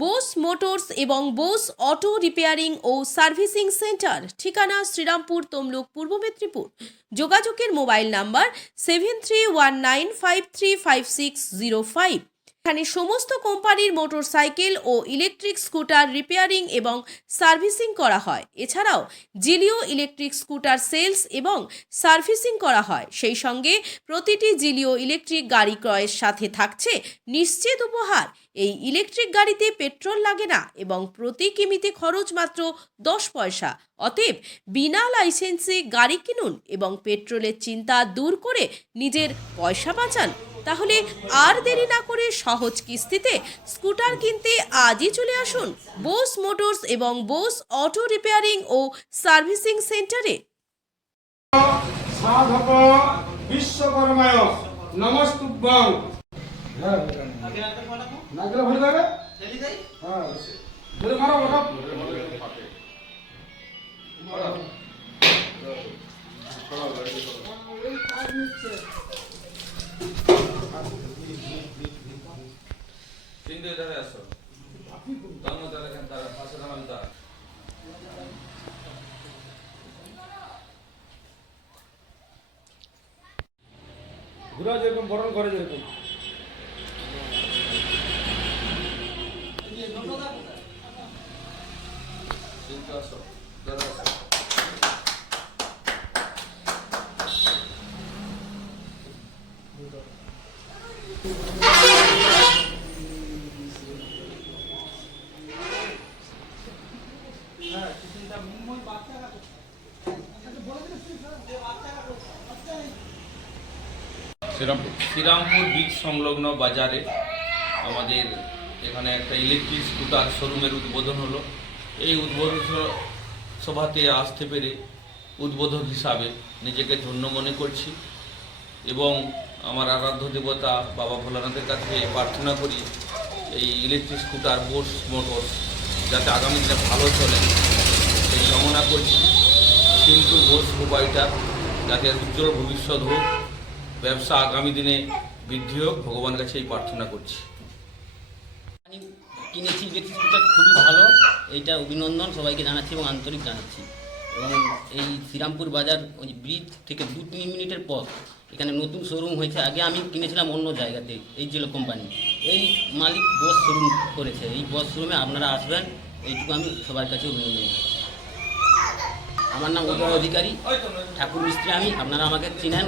Bose motors এবং Bose auto repairing ও servicing centre, ঠিকানা শ্রীরামপুর তমলুক, পূর্ব মেদিনীপুর। যোগাযোগের মোবাইল নাম্বার 7319535605। এখানে সমস্ত কোম্পানির মোটরসাইকেল ও ইলেকট্রিক স্কুটার রিপেয়ারিং এবং সার্ভিসিং করা হয়। এছাড়াও জিলিও ইলেকট্রিক স্কুটার সেলস এবং সার্ভিসিং করা হয়। সেই সঙ্গে প্রতিটি জিলিও ইলেকট্রিক গাড়ি ক্রয়ের সাথে থাকছে নিশ্চিত উপহার। এই ইলেকট্রিক গাড়িতে পেট্রোল লাগে না এবং প্রতি কিমিতে খরচ মাত্র 10 পয়সা। অতএব বিনা লাইসেন্সে গাড়ি কিনুন এবং পেট্রোলের চিন্তা দূর করে নিজের পয়সা বাঁচান। তাহলে আর দেরি না করে সহজ কিস্তিতে স্কুটার কিনতে আজই চলে আসুন বোস মোটরস এবং বোস অটো রিপেয়ারিং ও সার্ভিসিং সেন্টারে। সাধক বিশ্বকর্মায় নমস্তুভ্যং। নাগলে ভরে যাবে হ্যাঁ ধরে মারো ওটা তিনটে ধরে আসো তার তারা পাশে নামান তার ঘুরা যেরকম বরণ করে যেরকম তিনটে আসো ধরে আসো শ্রীরামপুর বীজ সংলগ্ন বাজারে আমাদের এখানে একটা ইলেকট্রিক স্কুটার শোরুমের উদ্বোধন হলো। এই উদ্বোধন সভাতে আসতে পেরে উদ্বোধক হিসাবে নিজেকে ধন্য মনে করছি এবং আমার আরাধ্য দেবতা বাবা ভোলানাথের কাছে প্রার্থনা করি এই ইলেকট্রিক স্কুটার বোস মোটরস যাতে আগামী দিনে ভালো চলে সেই কামনা করছি। কিন্তু বোস মোবাইলটা যাতে উজ্জ্বল ভবিষ্যৎ হোক, ব্যবসা আগামী দিনে বৃদ্ধি হোক, ভগবানের কাছে এই প্রার্থনা করছি। আমি কিনেছি ইলেকট্রিক স্কুটার, খুবই ভালো। এইটা অভিনন্দন সবাইকে জানাচ্ছি এবং আন্তরিক জানাচ্ছি। এবং এই শ্রীরামপুর বাজার ওই ব্রিজ থেকে 2-3 মিনিটের পথ এখানে নতুন শোরুম হয়েছে। আগে আমি কিনেছিলাম অন্য জায়গাতে, এই জিলো কোম্পানি। এই মালিক বস শোরুম করেছে। এই বস শোরুমে আপনারা আসবেন, এইটুকু আমি সবার কাছে অভিনন্দন জানাচ্ছি। আমার নাম উদয় অধিকারী, ঠাকুর মিস্ত্রি আমি। আপনারা আমাকে চিনেন,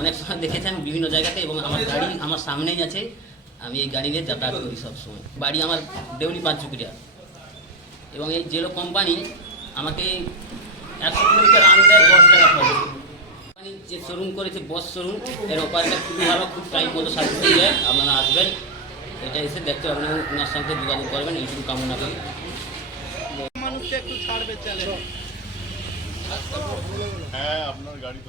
অনেক সময় দেখেছেন বিভিন্ন জায়গাতে, এবং আমার গাড়ি আমার সামনেই আছে। আমি এই গাড়ি নিয়ে যাতায়াত করি সবসময়। বাড়ি আমার দেউলি পাঁচচুকিয়া। এবং এই জেলো কোম্পানি আমাকে 100 কিলোমিটার রান দেয় 10 টাকা খরচ। কোম্পানি যে শোরুম করেছে বস শোরুম, এর অপারেটার খুবই ভালো, খুব টাইম মতো সার্ভিস দিয়ে যায়। আপনারা আসবেন, এটা এসে দেখতে পাবেন এবং ওনার সঙ্গে যোগাযোগ করবেন, এইটুকু কামনা করি। মানুষকে একটু ছাড়বে চ্যালেঞ্জ। হ্যাঁ, আপনার গাড়ি তো